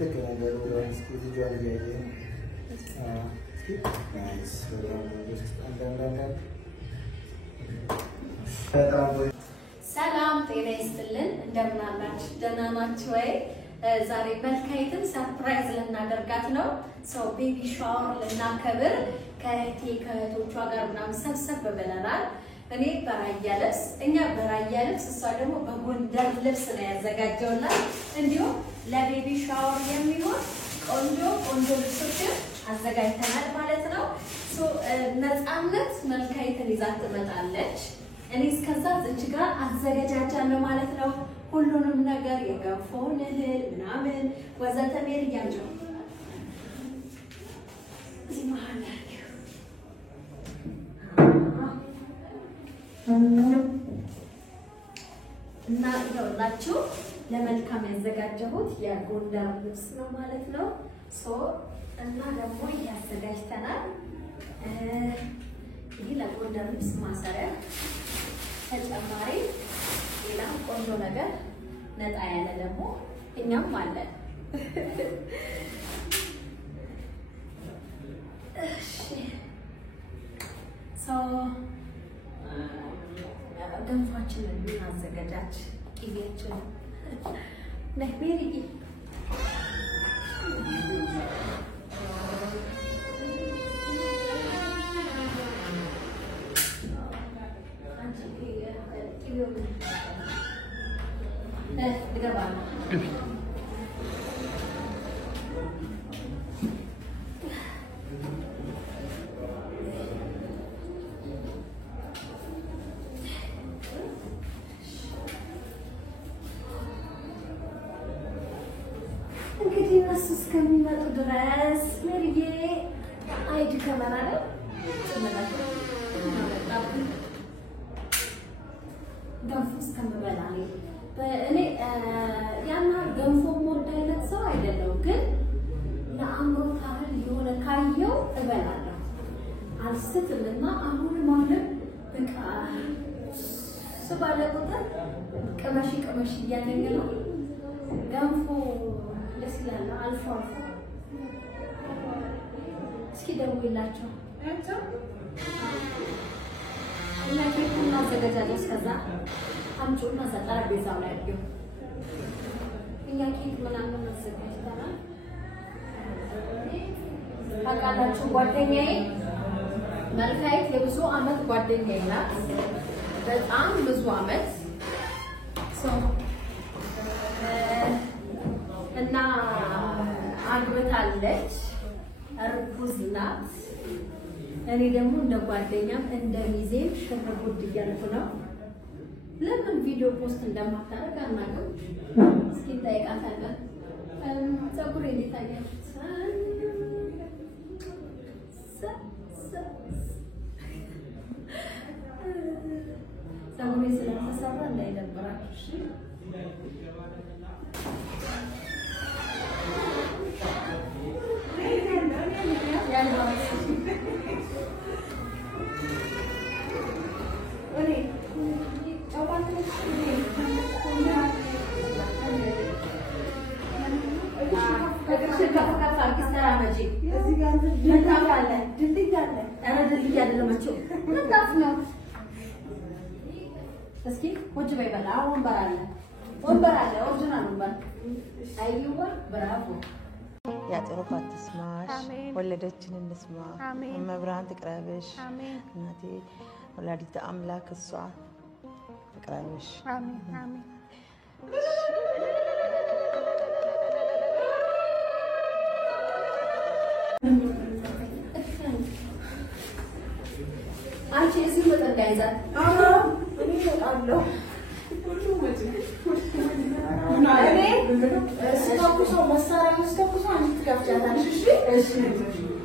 ነገር ወራንስ ቪዲዮን ያያየን ናይስ ሰላም ጤና ይስጥልን እንደምን አላችሁ ደህና ናችሁ ወይ ዛሬ መልካይትን ሰርፕራይዝ ልናደርጋት ነው ሶ ቤቢ ሻወር ልናከብር ከእህቶቿ ጋር ምናምን ሰብሰብ ብለናል እኔ በራያ ልብስ እኛ በራያ ልብስ እሷ ደግሞ በጎንደር ልብስ ነው ያዘጋጀውላት እንዲሁም ለቤቢ ሻወር የሚሆን ቆንጆ ልብሶችን አዘጋጅተናል ማለት ነው ሶ ነፃነት መልካይትን ይዛት ትመጣለች እኔ እስከዛ እዚህ ጋር አዘጋጃጃለሁ ማለት ነው ሁሉንም ነገር የገንፎውን እህል ምናምን ወዘተ ሜል ያለው እዚህ መሀል እና ይኸውላችሁ ለመልካም ያዘጋጀሁት የጎንደር ልብስ ነው ማለት ነው ሶ እና ደግሞ ያዘጋጅተናል ይሄ ለጎንደር ልብስ ማሰሪያ ተጨማሪ ሌላ ቆንጆ ነገር ነጣ ያለ ደግሞ እኛም አለ እሺ ሶ ገንፏችንን እናዘጋጃች ቅቤያችን ነህቤሪ እንግዲህ እነሱ እስከሚመጡ ድረስ መሪዬ አይድ ከመራለ ገንፎ እስከምበላ እኔ ያና ገንፎ ሞዳይለት ሰው አይደለም ግን ለአምሮ ታህል የሆነ ካየው እበላለሁ አልስትልና አሁን ማለት በቃ ስባለ ቁጥር ቅመሽ እያለኝ ነው ገንፎ ደስ ይላል አልፎ እስኪ ደውይላቸው እና ኬኩን አዘጋጃለሁ እስከዛ አምጪውና ጠረጴዛው ላይ አድርጊው እኛ ኬክ ምናምን አዘጋጅተናል ታውቃላችሁ ጓደኛዬ መልካይት የብዙ አመት ጓደኛዬ ናት በጣም ብዙ አመት እና አግብታለች እርጉዝ ናት እኔ ደግሞ እንደ ጓደኛም እንደ ሚዜም ሽርጉድ እያልኩ ነው ለምን ቪዲዮ ፖስት እንደማታረግ አናውቅም እስኪ ጠይቃታለን ፀጉሬ እንዴት አያችሁት ፀጉሬ ስለተሰራ እንዳይደብራችሁ እሺ እስኪ ወጅ በይበላ ወንበር አለ ኦሪጅናል ወንበር አይዋ ብራቮ ያጥሩፋት ተስማሽ ወለደችን እንስማ መብራን ትቅረብሽ እናቴ ወላዲተ አምላክ እሷ ትቅረብሽ አሜን አሜን አንቺ እዚህ ወጣ ጋይዛት እኔ ወጣለሁ ሁሉ ወጪ እስከኩሶ መሳሪያ እስከኩሶ አንቺ ትከፍቻታለሽ እሺ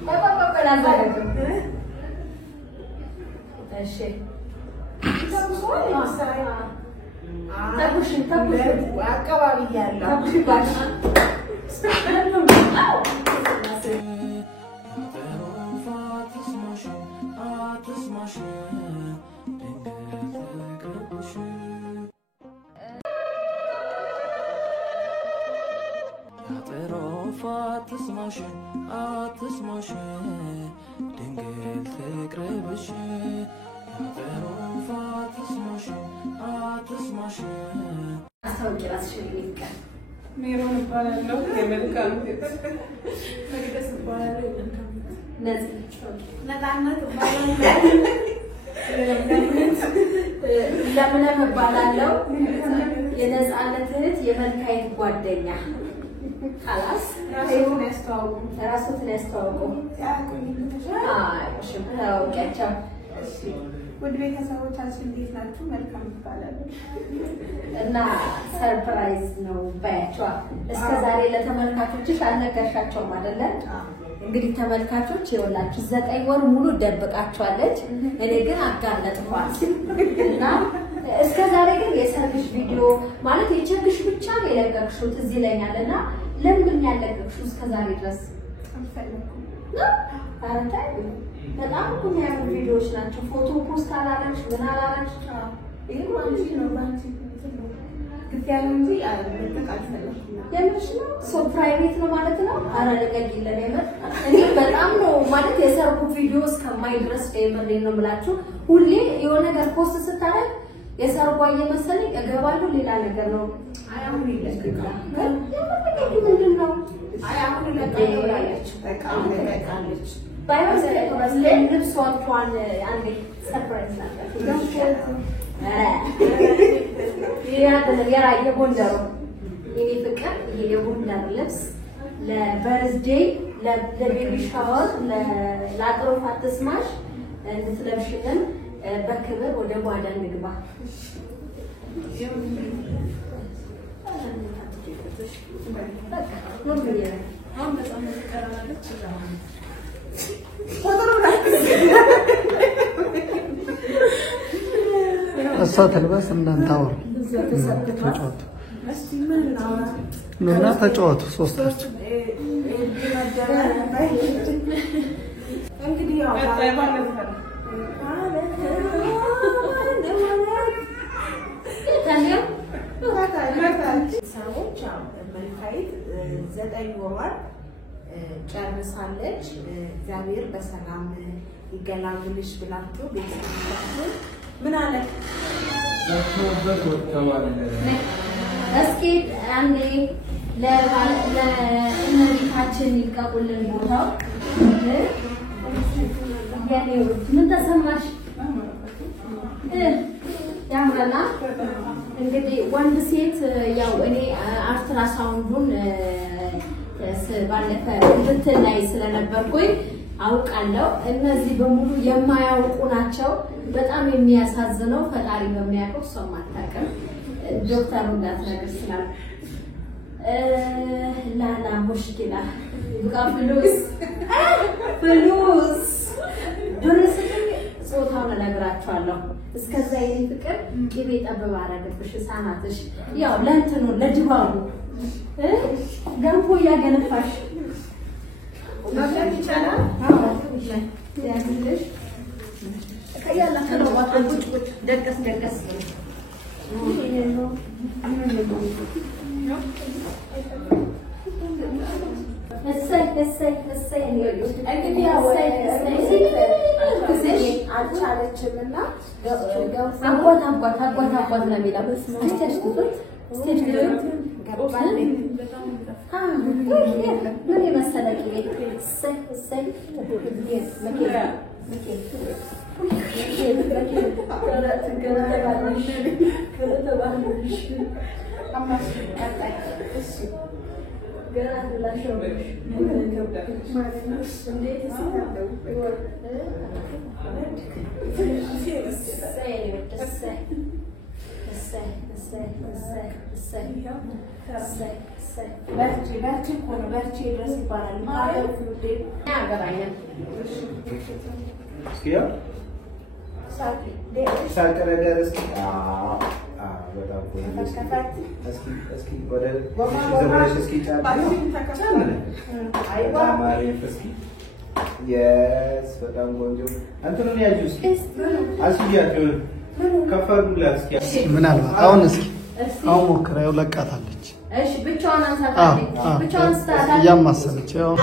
በቃ እሺ እስከኩሶ መሳሪያ ተኩሽ አካባቢ ያለው ተኩሽ ባሽ Pero ፋትስማሽ አትስማሽ ድንግል ትቅረብሽ ያፈሩ ፋትስማሽ አትስማሽ አስታውቂ ራስሽን ይልካል ሜሮን እባላለሁ የመልካም መቅደስ እባላለሁ የመልካም ነፃነት እባላለሁ ለምለም እባላለሁ የነፃነት እህት የመልካይት ጓደኛ خلاص ራስዎትን ያስተዋውቁ አይ ታውቂያቸው ውድ ቤተሰቦቻችን እንዴት ናችሁ? መልካም ይባላል እና ሰርፕራይዝ ነው ባያቸው እስከ ዛሬ ለተመልካቾችሽ አልነገርሻቸውም አይደለ? እንግዲህ ተመልካቾች ይኸውላችሁ 9 ወር ሙሉ ደብቃቸዋለች እኔ ግን አጋለጥኳት እና እስከ ዛሬ ግን የሰርግሽ ቪዲዮ ማለት የቸግሽ ብቻ ነው የለቀቅሽው ትዝ ይለኛልና ለምን ያለቀቅሽው እስከ ዛሬ ድረስ አልፈለኩም አረታይ በጣም እኮ የሚያምሩ ቪዲዮዎች ናቸው ፎቶ ፖስት አላረግሽ ምን አላረግሽ ይሄ ማለት ነው ባንቺ ግዳን እንጂ አልመጣ አልፈለኩም የምርሽ ነው ሶ ፕራይቬት ነው ማለት ነው አረጋግይለን የምር እኔ በጣም ነው ማለት የሰርጉ ቪዲዮ እስከማይ ድረስ የምር ነው የምላችሁ ሁሌ የሆነ ነገር ፖስት ስታረግ የሰርጓ እየመሰለኝ እገባለሁ ሌላ ነገር ነው አያውን ይለቀቃል ምንድነው አያውን ይለቀቃለች ተቃለች ባይሆን ልብሷን አንዴ ሰርፕራይዝ ናቸው ያ የጎንደሩ የኔ ፍቅር የጎንደር ልብስ ለበርዝዴይ ለቤቢ ሻወር ለአጥሮ ፋትስማሽ እንድትለብሽልን በክብር ወደ ጓዳ እንግባ እሷ ተልበስ እንዳንታወር ተጫወቱ እና ተጫወቱ ሶስታችሁ እንግዲህ ያው ሰዎች መልካይት 9 ወር ጨርሳለች እግዚአብሔር በሰላም ይገላግልሽ ብላችሁ ቤተሰቦቻችሁ ምን አለ ለተወበት ወጥተዋል እስኪ አንዴ ለእመቤታችን ይቀቁልን ቦታው ምን ተሰማሽ ያምራላ እንግዲህ ወንድ ሴት ያው እኔ አልትራሳውንዱን ባለፈ እንድትላይ ስለነበርኩኝ አውቃለሁ እነዚህ በሙሉ የማያውቁ ናቸው በጣም የሚያሳዝነው ፈጣሪ በሚያውቀው ሰው ማታቀም ዶክተሩ እንዳትነግር ስላል ላላ ሙሽኪላ ፍሉስ ድረስ ጾታውን እነግራችኋለሁ እስከዛ የኔ ፍቅር ቅቤ ጠበብ አረግብሽ ሳናትሽ ያው ለእንትኑ ለድባቡ ገንፎ እያገነፋሽ ማብላት ይቻላል ያዝልሽ ከያላ ከለዋት ቁጭ ደቀስ እሰይ እንግዲህ ያው አልቻለችምና አጓት ነው የሚለው ምን የመሰለ ቅቤ እሰይ በርቺ ድረስ ይባላል ማለት ነው ያገባኛል ሳቅ ነገር እስኪ በጣም እስኪ ወደ ዘመረሽ እስኪ የስ በጣም ቆንጆ እንትኑን ያጁ እስኪ አስያችሁ ከፈሉላት እስኪ ምናልባት አሁን እስኪ አሁን ሞክራ ያው ለቃታለች እሺ ብቻዋን አንሳታለች ብቻዋን ስታታለች እያማሰለች ያው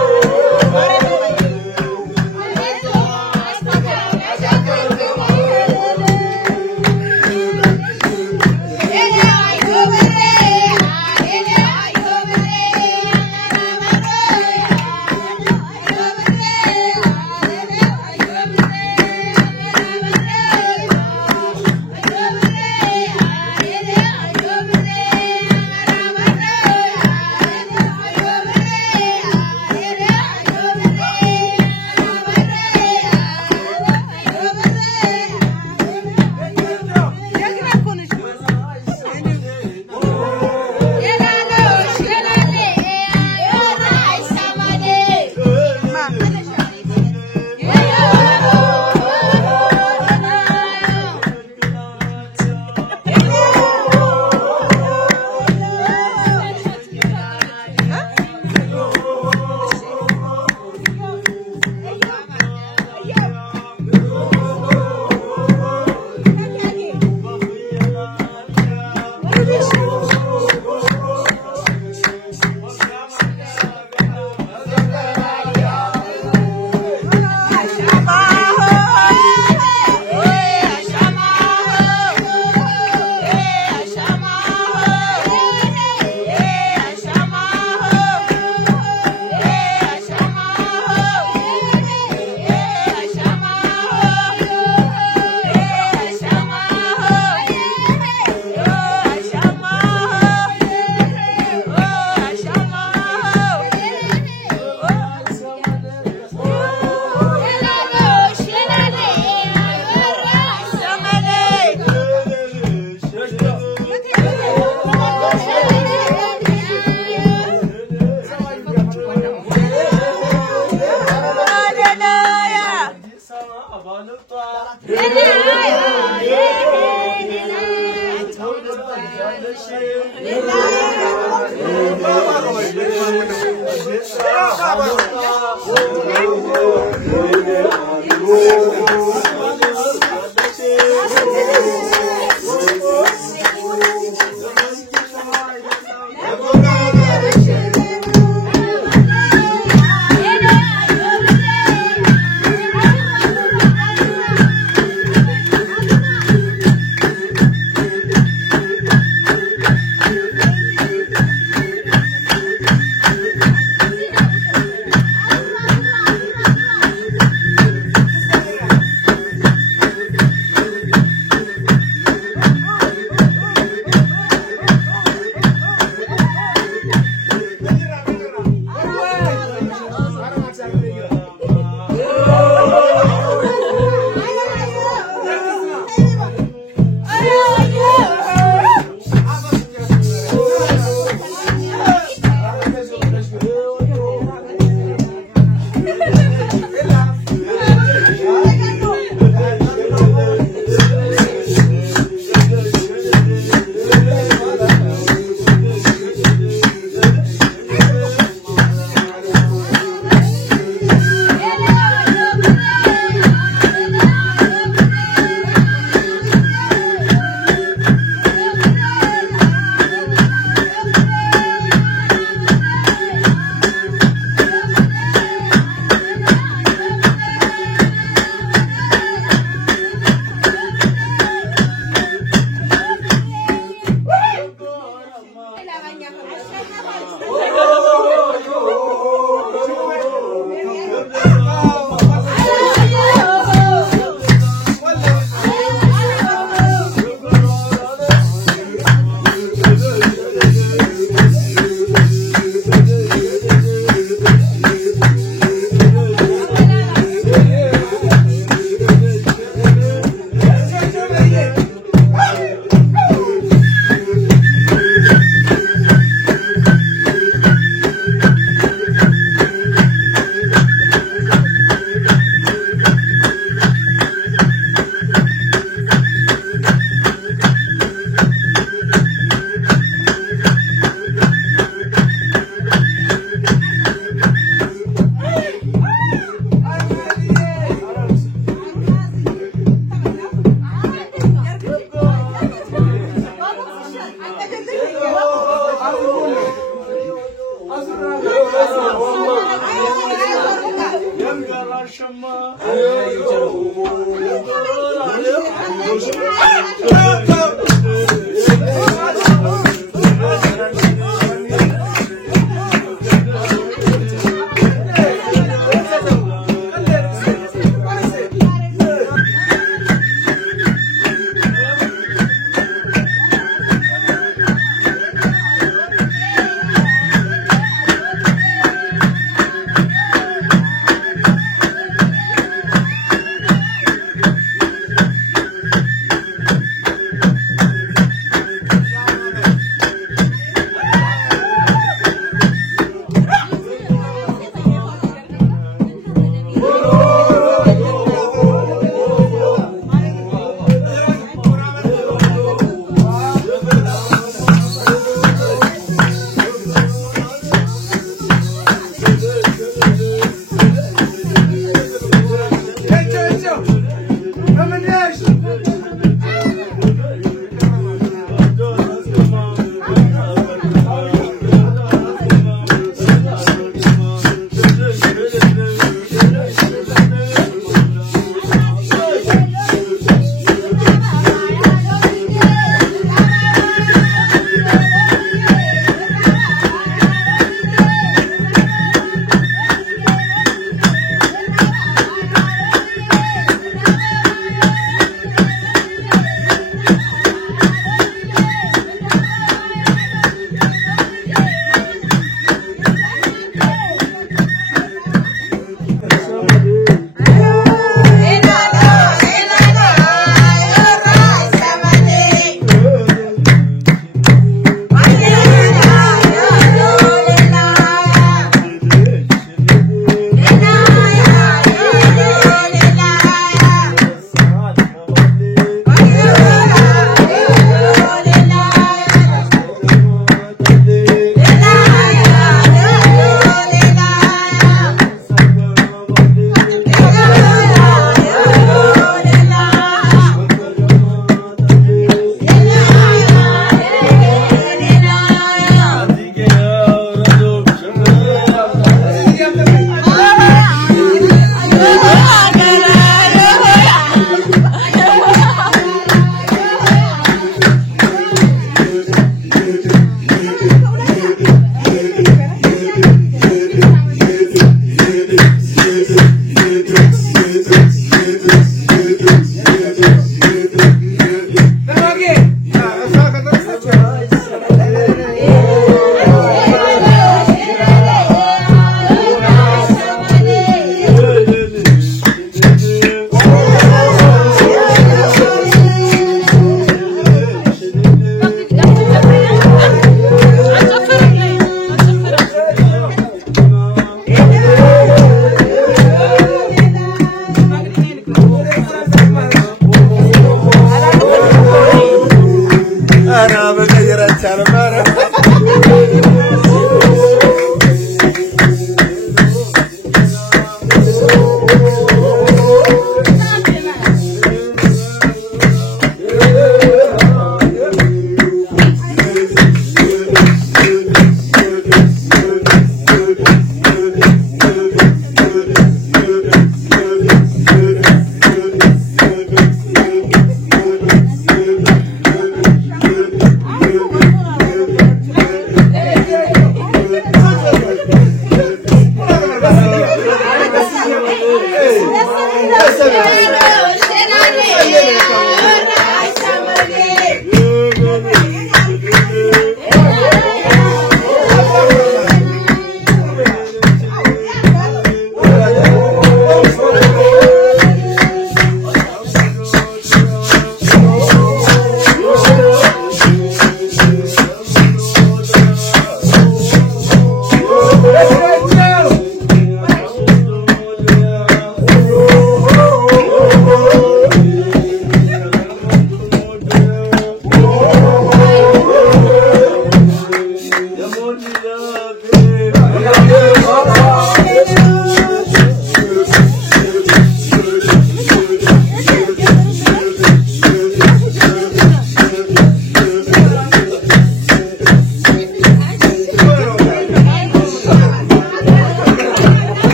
Oh,